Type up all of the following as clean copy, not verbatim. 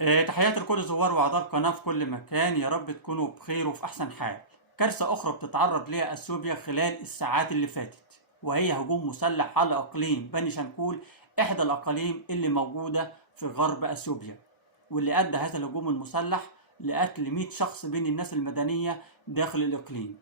تحياتي لكل زوار واعضاء القناة في كل مكان، يا رب تكونوا بخير وفي أحسن حال. كارثة أخرى بتتعرض ليها أثيوبيا خلال الساعات اللي فاتت، وهي هجوم مسلح على إقليم بني شنكول، إحدى الأقاليم اللي موجودة في غرب أثيوبيا، واللي أدى هذا الهجوم المسلح لقتل 100 شخص بين الناس المدنية داخل الإقليم.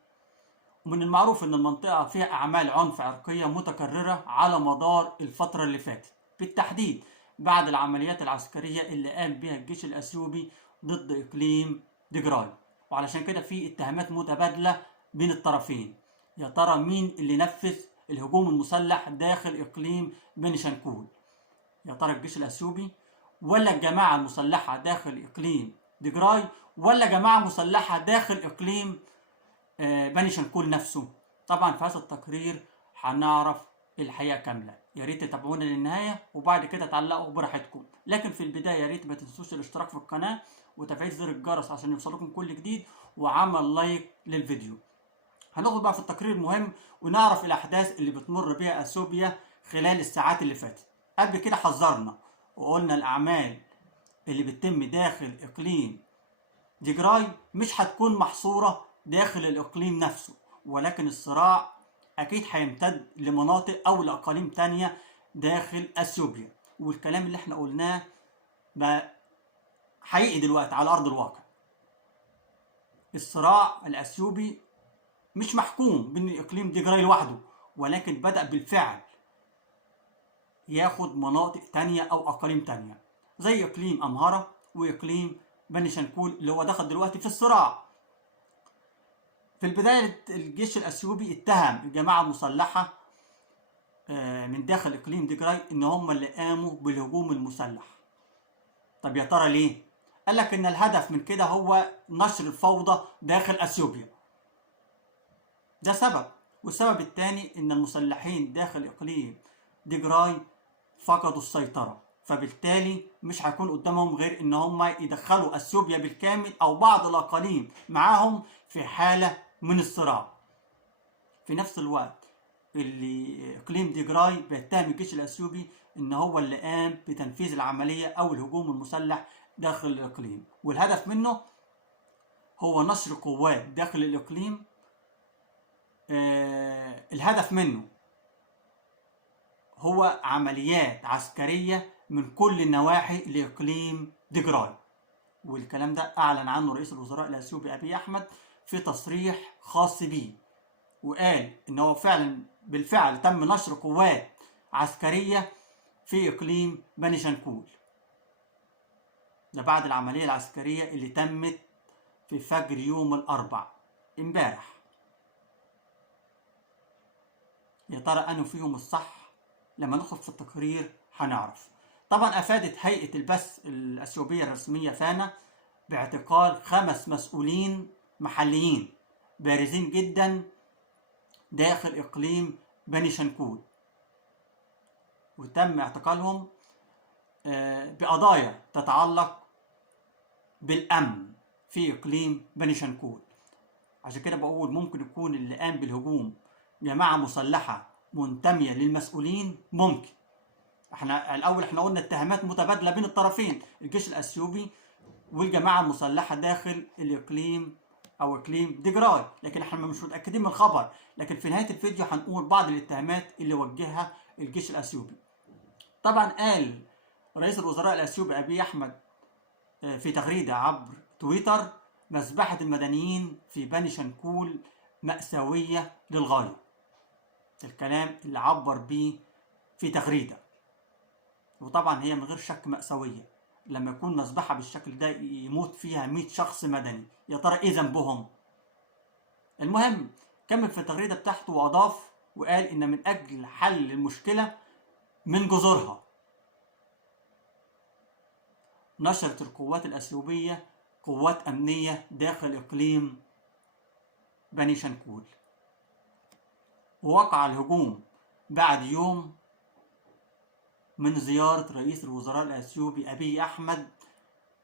ومن المعروف إن المنطقة فيها أعمال عنف عرقية متكررة على مدار الفترة اللي فاتت، بالتحديد بعد العمليات العسكرية اللي قام بها الجيش الأثيوبي ضد إقليم ديجراي. وعلشان كده في اتهامات متبادلة بين الطرفين. يا ترى مين اللي نفذ الهجوم المسلح داخل إقليم بني شنكول؟ يا ترى الجيش الأثيوبي، ولا الجماعة المسلحة داخل إقليم ديجراي، ولا جماعة مسلحة داخل إقليم بني شنكول نفسه؟ طبعا في هذا التقرير هنعرف الحقيقة كاملة. يا ريت تتابعونا للنهاية وبعد كده تعلقوا براحتكم، لكن في البداية يا ريت ما تنسوش الاشتراك في القناة وتفعيل زر الجرس عشان يوصلكم كل جديد، وعمل لايك للفيديو. هندخل بقى في التقرير المهم ونعرف الأحداث اللي بتمر بها أثيوبيا خلال الساعات اللي فاتت. قبل كده حذرنا وقلنا الأعمال اللي بتتم داخل إقليم ديجراي مش هتكون محصورة داخل الإقليم نفسه، ولكن الصراع أكيد هيمتد لمناطق أو لأقاليم تانية داخل أثيوبيا. والكلام اللي احنا قلناه بقى حقيقي دلوقتي على أرض الواقع. الصراع الأثيوبي مش محكوم بين إقليم ديجراي لوحده، ولكن بدأ بالفعل ياخد مناطق تانية أو أقاليم تانية، زي إقليم أمهرة وإقليم بني شنكول اللي هو دخل دلوقتي في الصراع. في البداية الجيش الأثيوبي اتهم الجماعة المسلحة من داخل إقليم ديجراي إن هم اللي قاموا بالهجوم المسلح. طب يا ترى ليه؟ قال لك إن الهدف من كده هو نشر الفوضى داخل أثيوبيا. ده سبب. والسبب الثاني إن المسلحين داخل إقليم ديجراي فقدوا السيطرة، فبالتالي مش هيكون قدامهم غير إن هم يدخلوا أثيوبيا بالكامل أو بعض الأقاليم معاهم في حالة من الصراع. في نفس الوقت اللي إقليم ديجراي بيتهم الجيش الأثيوبي إن هو اللي قام بتنفيذ العملية أو الهجوم المسلح داخل الإقليم، والهدف منه هو نشر قوات داخل الإقليم. الهدف منه هو عمليات عسكرية من كل النواحي لإقليم ديجراي. والكلام ده أعلن عنه رئيس الوزراء الأثيوبي أبي أحمد في تصريح خاص بيه، وقال إن هو بالفعل تم نشر قوات عسكرية في إقليم بني شنكول. ده بعد العملية العسكرية اللي تمت في فجر يوم الأربعاء امبارح. يا ترى أنه فيهم الصح؟ لما ندخل في التقرير هنعرف. طبعا أفادت هيئة البث الأثيوبية الرسمية فانا باعتقال 5 مسؤولين محليين بارزين جدا داخل إقليم بني شنكول، وتم اعتقالهم بقضايا تتعلق بالأمن في إقليم بني شنكول. عشان كده بقول ممكن يكون اللي قام بالهجوم جماعة مسلحة منتمية للمسؤولين. ممكن. احنا قلنا اتهامات متبادلة بين الطرفين، الجيش الأثيوبي والجماعة المسلحة داخل الإقليم أو إقليم ديجراي، لكن احنا مش متأكدين من الخبر. لكن في نهاية الفيديو هنقول بعض الاتهامات اللي وجهها الجيش الأثيوبي. طبعا قال رئيس الوزراء الأثيوبي أبي أحمد في تغريدة عبر تويتر: مذبحة المدنيين في بني شنكول مأساوية للغاية. الكلام اللي عبر بيه في تغريدة، وطبعا هي من غير شك مأساوية. لما يكون مذبحة بالشكل ده يموت فيها 100 شخص مدني، يا ترى ايه ذنبهم؟ المهم كمل في التغريدة بتاعته وأضاف وقال إن من أجل حل المشكلة من جذورها نشرت القوات الأثيوبية قوات أمنية داخل إقليم بني شنكول، ووقع الهجوم بعد يوم من زيارة رئيس الوزراء الأثيوبي أبي أحمد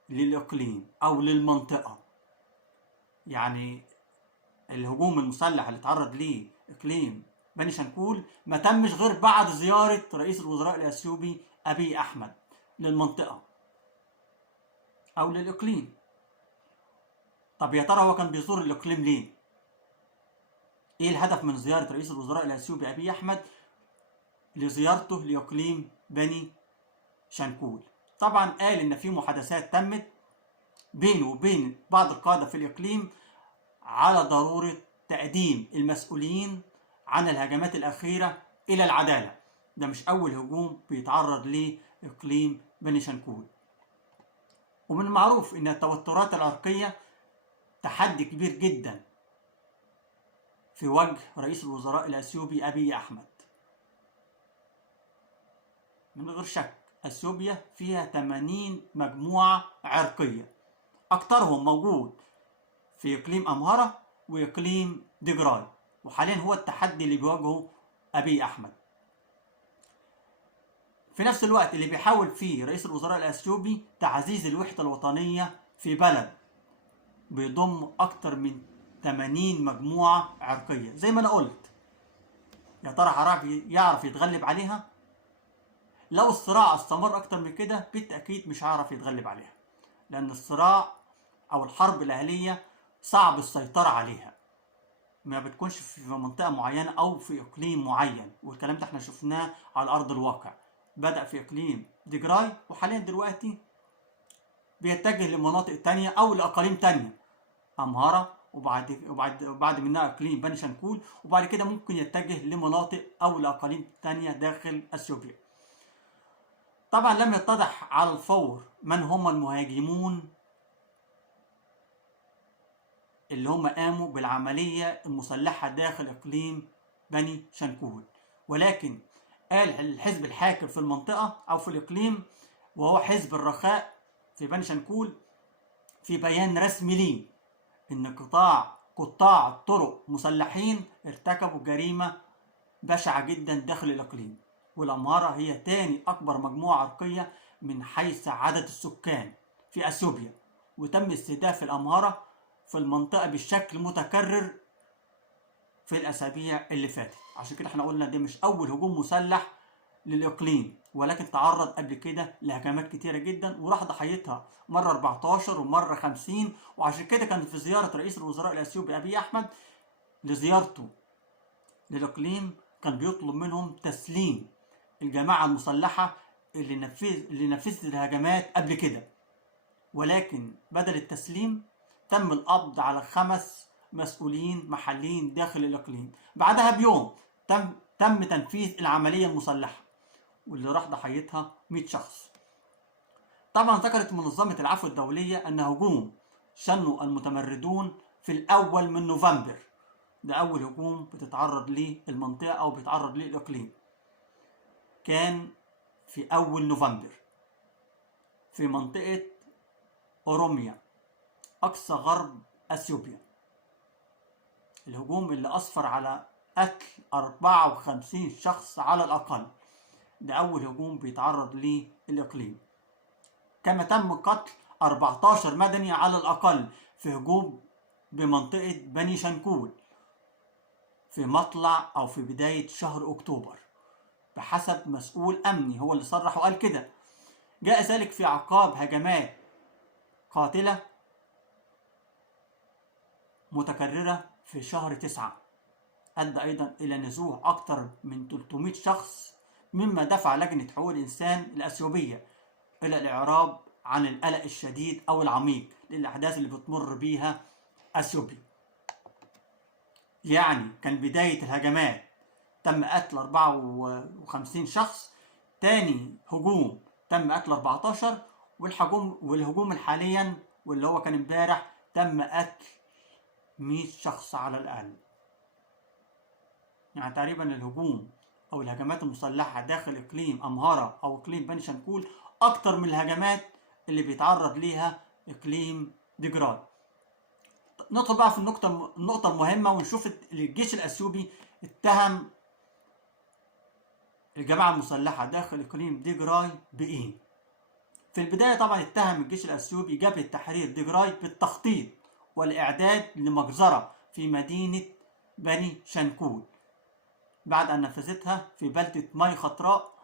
للإقليم أو للمنطقة. يعني الهجوم المسلح اللي اتعرض ليه إقليم بني شنكول ما تمش غير بعد زيارة رئيس الوزراء الأثيوبي أبي أحمد للمنطقة. أو للإقليم. طب يا ترى هو كان بيزور الإقليم ليه؟ إيه الهدف من زيارة رئيس الوزراء الأثيوبي أبي أحمد لزيارته لإقليم بني شنكول؟ طبعا قال إن في محادثات تمت بينه وبين بعض القادة في الإقليم على ضرورة تقديم المسؤولين عن الهجمات الأخيرة إلى العدالة. ده مش أول هجوم بيتعرض ليه إقليم بني شنكول. ومن المعروف إن التوترات العرقية تحدي كبير جدا في وجه رئيس الوزراء الأثيوبي أبي أحمد. من غير شك أثيوبيا فيها 80 مجموعة عرقية، أكثرهم موجود في إقليم أمهرة وإقليم ديجراي، وحاليا هو التحدي اللي بيواجهه أبي أحمد. في نفس الوقت اللي بيحاول فيه رئيس الوزراء الأثيوبي تعزيز الوحدة الوطنية في بلد بيضم أكثر من 80 مجموعة عرقية. زي ما أنا قلت، يا ترى يعرف يتغلب عليها؟ لو الصراع استمر أكتر من كده بالتأكيد مش هيعرف يتغلب عليها، لأن الصراع أو الحرب الأهلية صعب السيطرة عليها، ما بتكونش في منطقة معينة أو في إقليم معين، والكلام ده احنا شفناه على أرض الواقع. بدأ في إقليم ديجراي وحاليا دلوقتي بيتجه لمناطق تانية أو لأقاليم تانية، أمهرة وبعد منها إقليم بني شنكول، وبعد كده ممكن يتجه لمناطق أو لأقاليم تانية داخل أثيوبيا. طبعا لم يتضح على الفور من هم المهاجمون اللي هم قاموا بالعملية المسلحة داخل إقليم بني شنكول، ولكن قال الحزب الحاكم في المنطقة أو في الإقليم وهو حزب الرخاء في بني شنكول في بيان رسمي ليه إن قطاع الطرق مسلحين ارتكبوا جريمة بشعة جدا داخل الإقليم. والأمهرة هي تاني أكبر مجموعة عرقية من حيث عدد السكان في أثيوبيا، وتم استهداف الأمهرة في المنطقة بشكل متكرر في الأسابيع اللي فاتت. عشان كده احنا قلنا ده مش أول هجوم مسلح للإقليم، ولكن تعرض قبل كده لهجمات كتيرة جدا وراح ضحيتها مرة 14 ومرة 50، وعشان كده كان في زيارة رئيس الوزراء الأثيوبي أبي أحمد لزيارته للإقليم كان بيطلب منهم تسليم الجماعة المسلحة اللي نفذت الهجمات قبل كده، ولكن بدل التسليم تم القبض على 5 مسؤولين محليين داخل الإقليم. بعدها بيوم تم تنفيذ العملية المسلحة واللي راح ضحيتها 100 شخص. طبعا ذكرت منظمة العفو الدولية أن هجوم شنه المتمردون في الأول من نوفمبر، ده أول هجوم بتتعرض ليه المنطقة أو بيتعرض ليه الإقليم، كان في أول نوفمبر في منطقة أوروميا أقصى غرب أثيوبيا. الهجوم اللي أسفر على قتل 54 شخص على الأقل، ده أول هجوم بيتعرض ليه الإقليم. كما تم قتل 14 مدني على الأقل في هجوم بمنطقة بني شنكول في مطلع أو في بداية شهر أكتوبر، بحسب مسؤول أمني هو اللي صرح وقال كده. جاء ذلك في عقاب هجمات قاتلة متكررة في شهر 9، أدى أيضا إلى نزوح أكثر من 300 شخص، مما دفع لجنة حقوق الإنسان الأثيوبية إلى الإعراب عن القلق الشديد أو العميق للأحداث اللي بتمر بيها أثيوبيا. يعني كان بداية الهجمات تم قتل 54 شخص، تاني هجوم تم قتل 14، والهجوم الحاليا واللي هو كان امبارح تم قتل 100 شخص على الأقل. يعني تقريبا الهجوم أو الهجمات المسلحة داخل إقليم أمهرة أو إقليم بني شنكول أكتر من الهجمات اللي بيتعرض ليها إقليم ديجراي. ندخل بقى في النقطة المهمة ونشوف الجيش الأثيوبي اتهم الجماعة المسلحة داخل إقليم ديجراي بإيه؟ في البداية طبعا اتهم الجيش الأثيوبي جبهة تحرير ديجراي بالتخطيط والإعداد لمجزرة في مدينة بني شنكول بعد أن نفذتها في بلدة ماي خضراء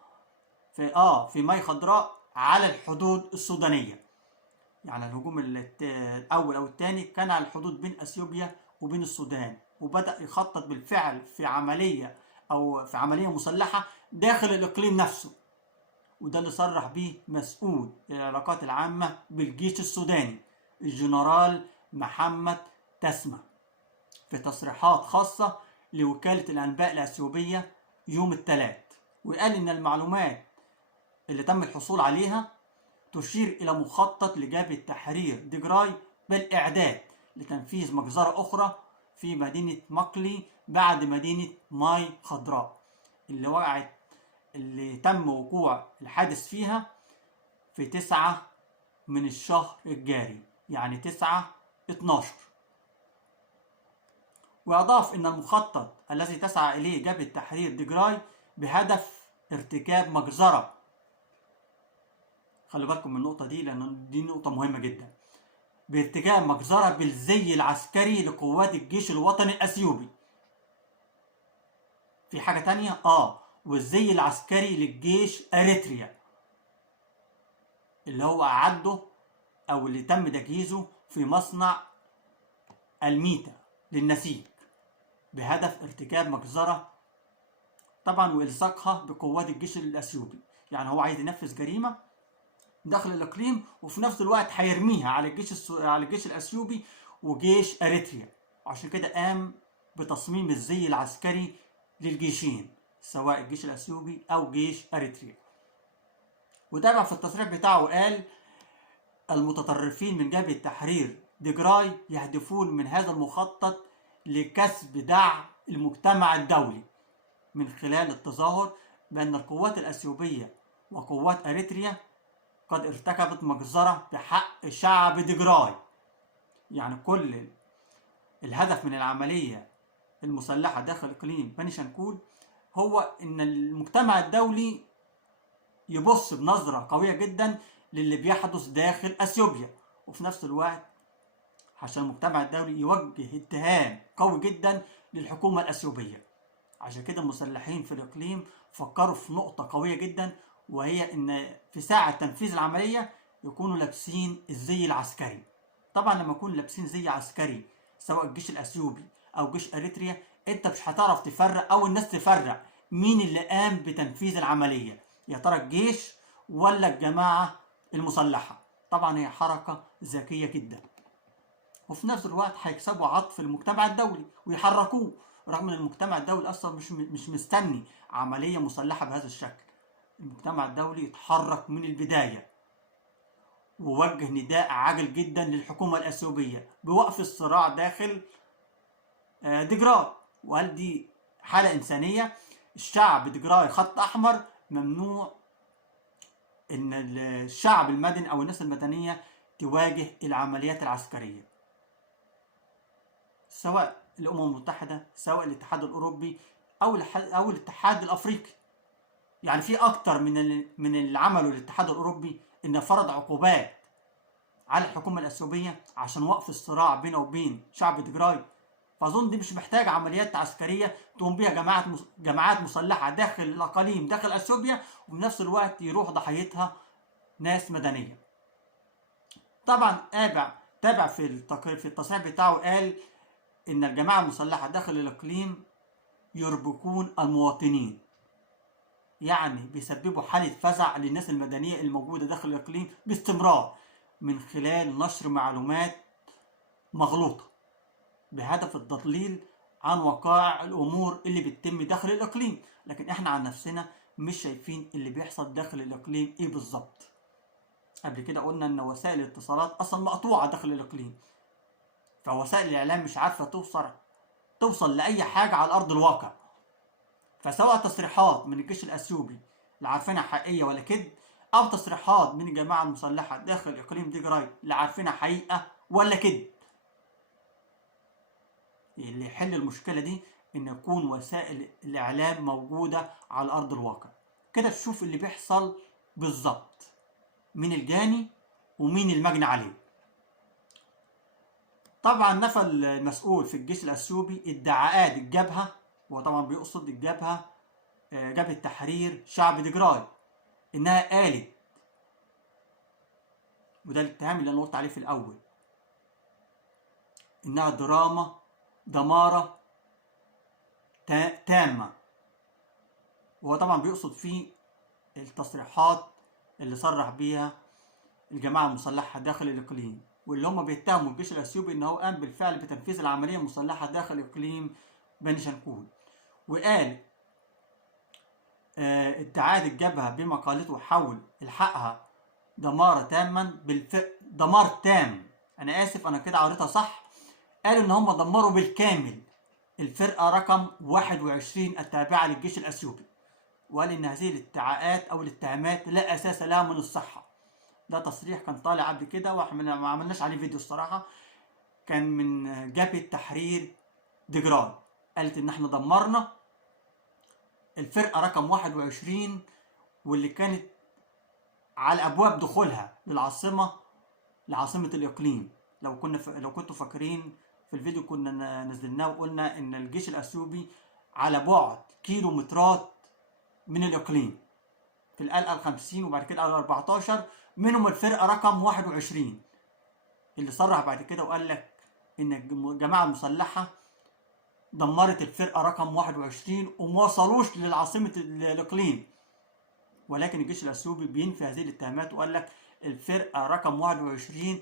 في ماي خضراء على الحدود السودانية. يعني الهجوم الأول أو الثاني كان على الحدود بين أثيوبيا وبين السودان، وبدأ يخطط بالفعل في عملية مسلحة داخل الإقليم نفسه. وده اللي صرح به مسؤول العلاقات العامة بالجيش السوداني الجنرال محمد تسمة في تصريحات خاصة لوكالة الأنباء الأثيوبية يوم الثلاث، وقال إن المعلومات اللي تم الحصول عليها تشير إلى مخطط لجبهة تحرير ديجراي بالإعداد لتنفيذ مجزرة أخرى في مدينة مقلي بعد مدينة ماي خضراء اللي تم وقوع الحادث فيها في 9 من الشهر الجاري، يعني 9/12. وأضاف أن المخطط الذي تسعى إليه جبهة تحرير ديجراي بهدف ارتكاب مجزرة. خلي بالكم من النقطة دي لأن دي نقطة مهمة جدا. بارتكاب مجزرة بالزي العسكري لقوات الجيش الوطني الأثيوبي. في حاجة تانية والزي العسكري للجيش أريتريا اللي هو أعده أو اللي تم تجهيزه في مصنع الميتا للنسيج بهدف ارتكاب مجزرة طبعا والصاقها بقوات الجيش الأثيوبي. يعني هو عايز ينفذ جريمة داخل الإقليم وفي نفس الوقت هيرميها على الجيش الأثيوبي وجيش أريتريا. عشان كده قام بتصميم الزي العسكري للجيشين سواء الجيش الأثيوبي أو جيش أريتريا. وتابع في التصريح بتاعه قال المتطرفين من جبهة تحرير ديجراي يهدفون من هذا المخطط لكسب دعم المجتمع الدولي من خلال التظاهر بأن القوات الأثيوبية وقوات أريتريا قد ارتكبت مجزرة بحق شعب ديجراي. يعني كل الهدف من العملية المسلحة داخل إقليم بني شنكول هو إن المجتمع الدولي يبص بنظرة قوية جدا للي بيحدث داخل أثيوبيا، وفي نفس الوقت عشان المجتمع الدولي يوجه اتهام قوي جدا للحكومة الأثيوبية. عشان كده المسلحين في الإقليم فكروا في نقطة قوية جدا، وهي إن في ساعة تنفيذ العملية يكونوا لابسين الزي العسكري. طبعا لما يكونوا لابسين زي عسكري سواء الجيش الأثيوبي أو جيش أريتريا أنت مش هتعرف تفرق أو الناس تفرق مين اللي قام بتنفيذ العملية، يا ترى الجيش ولا الجماعة المسلحة. طبعا هي حركة ذكية جدا، وفي نفس الوقت هيكسبوا عطف المجتمع الدولي ويحركوه، رغم ان المجتمع الدولي اصلا مش مستني عملية مسلحة بهذا الشكل. المجتمع الدولي يتحرك من البداية ووجه نداء عاجل جدا للحكومة الأثيوبية بوقف الصراع داخل ديجراي، وقال دي حالة إنسانية. الشعب ديجراي خط أحمر، ممنوع إن الشعب المدني أو الناس المدنية تواجه العمليات العسكرية، سواء الأمم المتحدة سواء الاتحاد الأوروبي أو الاتحاد الأفريقي. يعني في أكتر من اللي عمله الاتحاد الأوروبي إن فرض عقوبات على الحكومة الأثيوبية عشان وقف الصراع بينه وبين شعب ديجراي. فأظن دي مش محتاج عمليات عسكرية تقوم بيها جماعات مسلحة داخل الأقاليم داخل أثيوبيا وفي نفس الوقت يروح ضحيتها ناس مدنية. طبعا تابع في التصريح بتاعه قال إن الجماعة المسلحة داخل الإقليم يربكون المواطنين، يعني بيسببوا حالة فزع للناس المدنية الموجودة داخل الإقليم باستمرار من خلال نشر معلومات مغلوطة بهدف التضليل عن وقائع الأمور اللي بتتم داخل الإقليم. لكن إحنا عن نفسنا مش شايفين اللي بيحصل داخل الإقليم إيه بالظبط. قبل كده قلنا إن وسائل الاتصالات أصلا مقطوعة داخل الإقليم، فوسائل الإعلام مش عارفة توصل لأي حاجة على أرض الواقع. فسواء تصريحات من الجيش الأثيوبي لا عارفينها حقيقية ولا كذب، أو تصريحات من الجماعة المسلحة داخل إقليم ديجراي لا عارفينها حقيقة ولا كذب. اللي يحل المشكلة دي إن يكون وسائل الإعلام موجودة على أرض الواقع، كده تشوف اللي بيحصل بالظبط، مين الجاني ومين المجني عليه. طبعا نفى المسؤول في الجيش الأثيوبي ادعاءات الجبهة، وطبعا بيقصد الجبهة جبهة تحرير شعب ديجراي، إنها قالت وده الاتهام اللي انا قلت عليه في الاول، انها دمارة تامة. وهو طبعا بيقصد فيه التصريحات اللي صرح بيها الجماعة المسلحة داخل الإقليم، واللي هم بيتهموا الجيش الأثيوبي إن هو قام بالفعل بتنفيذ العملية المسلحة داخل إقليم بني شنغول. وقال ادعاءات الجبهة بما قالته حول الحقها دمار تام. أنا آسف، أنا كده قريتها صح. قالوا إن هم دمروا بالكامل الفرقة رقم 21 التابعة للجيش الأثيوبي، وقال إن هذه الادعاءات أو الاتهامات لا أساس لها من الصحة. ده تصريح كان طالع قبل كده واحنا ما عملناش عليه فيديو الصراحة، كان من جبهة تحرير دجراي. قالت إن احنا دمرنا الفرقة رقم 21 واللي كانت على أبواب دخولها لعاصمة الإقليم. لو كنتوا فاكرين في الفيديو كنا نزلناه وقلنا إن الجيش الأثيوبي على بعد كيلومترات من الإقليم في القلقة 50 وبعد كده على 14 منهم الفرقة رقم 21 اللي صرح بعد كده وقال لك إن الجماعة المسلحة دمرت الفرقة رقم 21 وما وصلوش للعاصمة الإقليم. ولكن الجيش الأثيوبي بينفي هذه الاتهامات وقال لك الفرقة رقم 21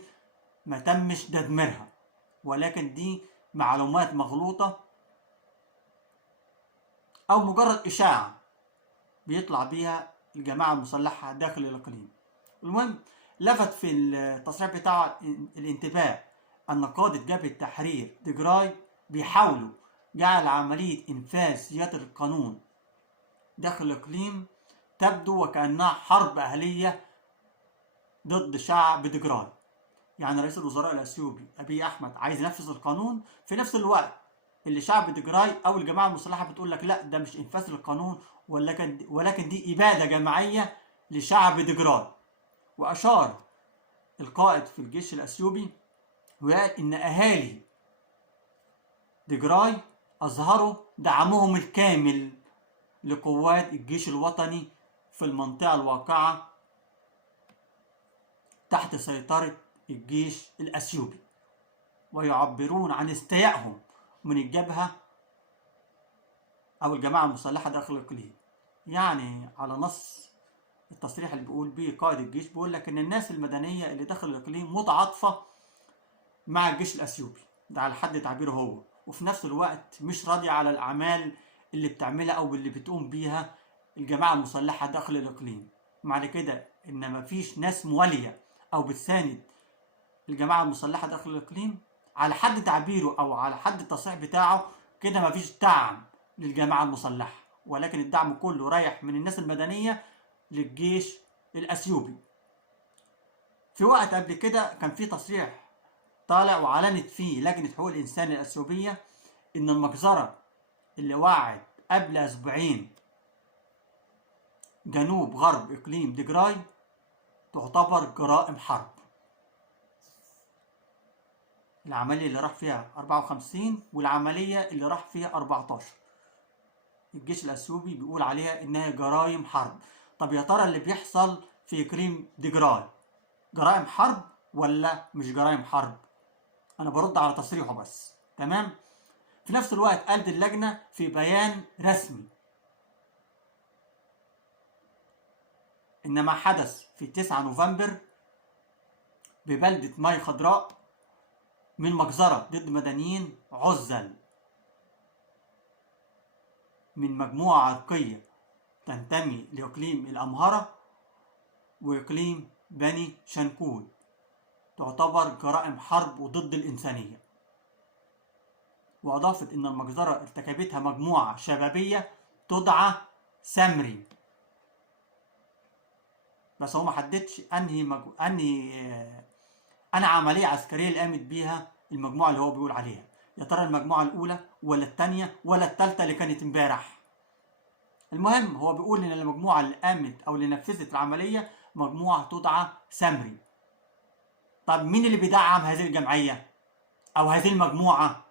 ما تمش تدميرها، ولكن دي معلومات مغلوطة أو مجرد إشاعة بيطلع بيها الجماعة المسلحة داخل الإقليم. المهم لفت في التصريح بتاع الانتباه أن قادة جبهة تحرير دجراي بيحاولوا جعل عملية إنفاذ سيادة القانون داخل الإقليم تبدو وكأنها حرب أهلية ضد شعب دجراي. يعني رئيس الوزراء الأثيوبي أبي أحمد عايز ينفذ القانون، في نفس الوقت اللي شعب دجراي أو الجماعة المسلحة بتقول لك لا ده مش إنفاذ للقانون ولكن دي إبادة جماعية لشعب دجراي. وأشار القائد في الجيش الأثيوبي وقال إن أهالي دجراي أظهروا دعمهم الكامل لقوات الجيش الوطني في المنطقة الواقعة تحت سيطرة الجيش الأثيوبي، ويعبرون عن استيائهم من الجبهة أو الجماعة المسلحة داخل الإقليم. يعني على نص التصريح اللي بيقول بيه قائد الجيش بيقول لك إن الناس المدنية اللي داخل الإقليم متعاطفة مع الجيش الأثيوبي، ده على حد تعبيره هو، وفي نفس الوقت مش راضية على الأعمال اللي بتعملها أو اللي بتقوم بيها الجماعة المسلحة داخل الإقليم. معنى كده إن مفيش ناس موالية أو بتساند الجماعة المسلحة داخل الإقليم. على حد تعبيره أو على حد التصريح بتاعه كده مفيش دعم للجماعة المسلحة، ولكن الدعم كله رايح من الناس المدنية للجيش الأثيوبي. في وقت قبل كده كان في تصريح طالع وعلنت فيه لجنة حقوق الإنسان الأثيوبية إن المجزرة اللي وقعت قبل أسبوعين جنوب غرب إقليم دجراي تعتبر جرائم حرب. العملية اللي راح فيها 54 والعملية اللي راح فيها 14 الجيش الأثيوبي بيقول عليها إنها جرائم حرب. طب يا ترى اللي بيحصل في إقليم دجراي جرائم حرب ولا مش جرائم حرب؟ أنا برد على تصريحه بس، تمام؟ في نفس الوقت قالت اللجنة في بيان رسمي إن ما حدث في 9 نوفمبر ببلدة ماي خضراء من مجزرة ضد مدنيين عزل من مجموعة عرقية تنتمي لإقليم الأمهرة وإقليم بني شنغول تعتبر جرائم حرب وضد الإنسانية. وأضافت إن المجزرة ارتكبتها مجموعة شبابية تدعى سامري، بس هو ما حددش أنهي عملية عسكرية اللي قامت بيها المجموعة اللي هو بيقول عليها. يا ترى المجموعة الأولى ولا الثانية ولا الثالثة اللي كانت امبارح؟ المهم هو بيقول إن المجموعة اللي قامت أو اللي نفذت العملية مجموعة تدعى سامري. طب مين اللي بيدعم هذه الجمعية أو هذه المجموعة؟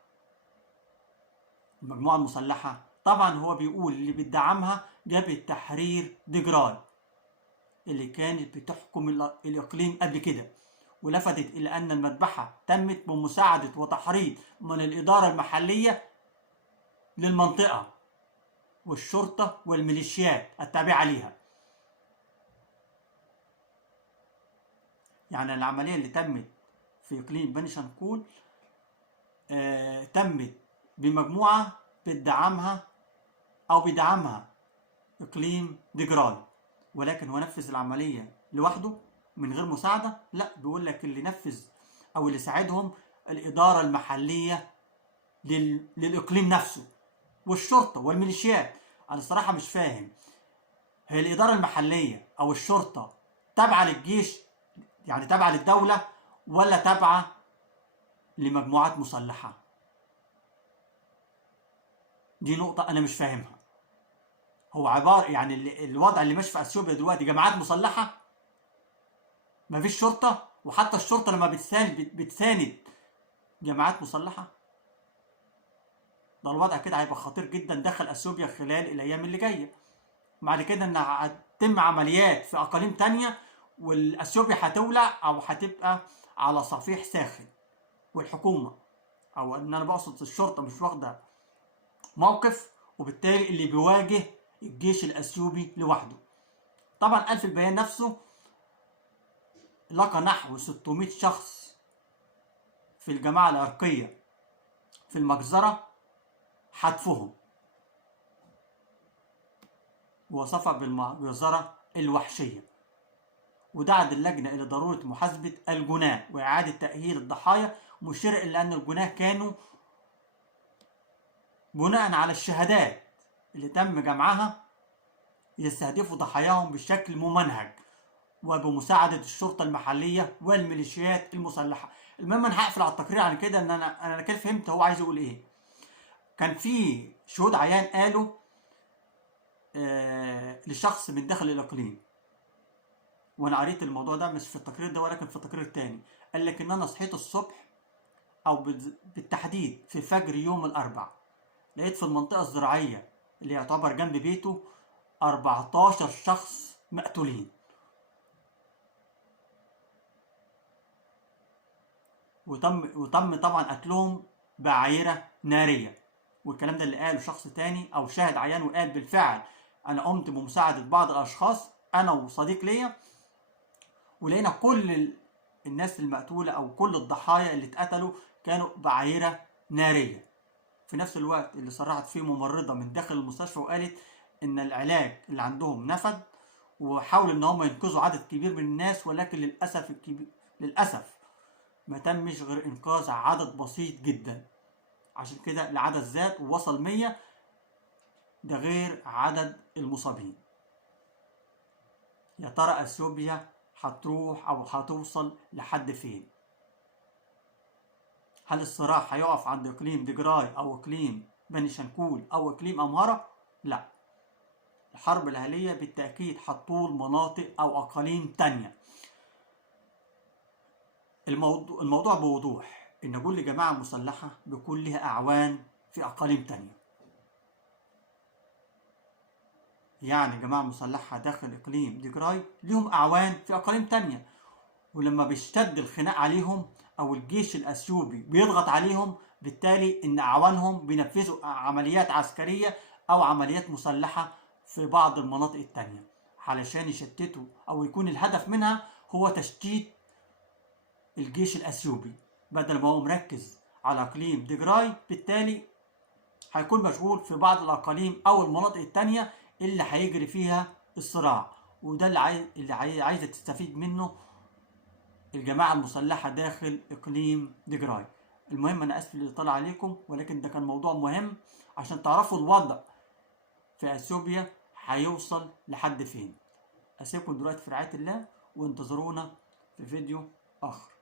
المجموعة المسلحة. طبعا هو بيقول اللي بيدعمها جبهة تحرير دجراي اللي كانت بتحكم الإقليم قبل كده، ولفتت إلى أن المذبحة تمت بمساعدة وتحريض من الإدارة المحلية للمنطقة والشرطة والميليشيات التابعة ليها. يعني العملية اللي تمت في إقليم بني شنقول تمت بمجموعة بدعمها إقليم دجراي، ولكن هو نفذ العملية لوحده من غير مساعدة؟ لا، بيقول لك اللي نفذ أو اللي ساعدهم الإدارة المحلية للإقليم نفسه والشرطة والميليشيات. أنا الصراحة مش فاهم، هي الإدارة المحلية أو الشرطة تابعة للجيش، يعني تابعة للدولة، ولا تابعة لمجموعات مسلحة؟ دي نقطة أنا مش فاهمها. هو عبارة يعني الوضع اللي ماشي في اثيوبيا دلوقتي جماعات مسلحة، مفيش شرطة، وحتى الشرطة لما بتساند جماعات مسلحة. ده الوضع كده هيبقى خطير جدا داخل اثيوبيا خلال الايام اللي جاية. بعد كده ان هتتم عمليات في اقاليم تانية، والاثيوبيا هتولع او هتبقى على صفيح ساخن، والحكومة او ان انا بقصد الشرطة مش واخدة موقف، وبالتالي اللي بيواجه الجيش الاثيوبي لوحده. طبعا قال في البيان نفسه لقى نحو 600 شخص في الجماعة العرقية في المجزرة حتفهم، ووصفها بالمجزرة الوحشية، ودعت اللجنة إلى ضرورة محاسبة الجناه وإعادة تأهيل الضحايا، مشير إلى أن الجناه كانوا بناء على الشهادات اللي تم جمعها يستهدفوا ضحاياهم بشكل ممنهج وبمساعدة الشرطة المحلية والميليشيات المسلحة. المهم أنا هقفل على التقرير عن كده، إن أنا كده فهمت هو عايز يقول إيه. كان في شهود عيان قالوا لشخص من داخل الإقليم، وأنا قريت الموضوع ده مش في التقرير ده ولكن في التقرير التاني، قال لك إن أنا صحيت الصبح أو بالتحديد في فجر يوم الأربع، لقيت في المنطقة الزراعية اللي يعتبر جنب بيته 14 شخص مقتولين، وتم طبعا قتلهم بعيرة نارية. والكلام ده اللي قاله شخص تاني او شاهد عيان، وقال بالفعل انا قمت بمساعدة بعض الاشخاص انا وصديق ليا، ولقينا كل الناس المقتولة او كل الضحايا اللي اتقتلوا كانوا بعيرة نارية. في نفس الوقت اللي صرحت فيه ممرضة من داخل المستشفى وقالت ان العلاج اللي عندهم نفد، وحاولوا ان هم ينقذوا عدد كبير من الناس، ولكن للأسف ما تمش غير انقاذ عدد بسيط جدا. عشان كده العدد زاد ووصل 100، ده غير عدد المصابين. يا ترى اثيوبيا هتروح او هتوصل لحد فين؟ هل الصراع هيقف عند اقليم دجراي او اقليم بني شنقول او اقليم امهرة؟ لا، الحرب الاهلية بالتأكيد هتطول مناطق او اقاليم تانية. الموضوع بوضوح ان كل جماعة مسلحة بيكون لها اعوان في اقاليم تانية. يعني جماعة مسلحة داخل اقليم دجراي ليهم اعوان في اقاليم تانية، ولما بيشتد الخناق عليهم او الجيش الاثيوبي بيضغط عليهم، بالتالي ان اعوانهم بينفذوا عمليات عسكرية او عمليات مسلحة في بعض المناطق التانية علشان يشتتوا، او يكون الهدف منها هو تشتيت الجيش الاثيوبي. بدل ما هو مركز على اقليم دجراي، بالتالي هيكون مشغول في بعض الاقاليم او المناطق التانية اللي هيجري فيها الصراع، وده اللي عايزه تستفيد منه الجماعة المسلحة داخل اقليم دجراي. المهم انا اسف للاطالة عليكم، ولكن ده كان موضوع مهم عشان تعرفوا الوضع في اثيوبيا هيوصل لحد فين. اسيبكم دلوقتي في رعاية الله، وانتظرونا في فيديو اخر.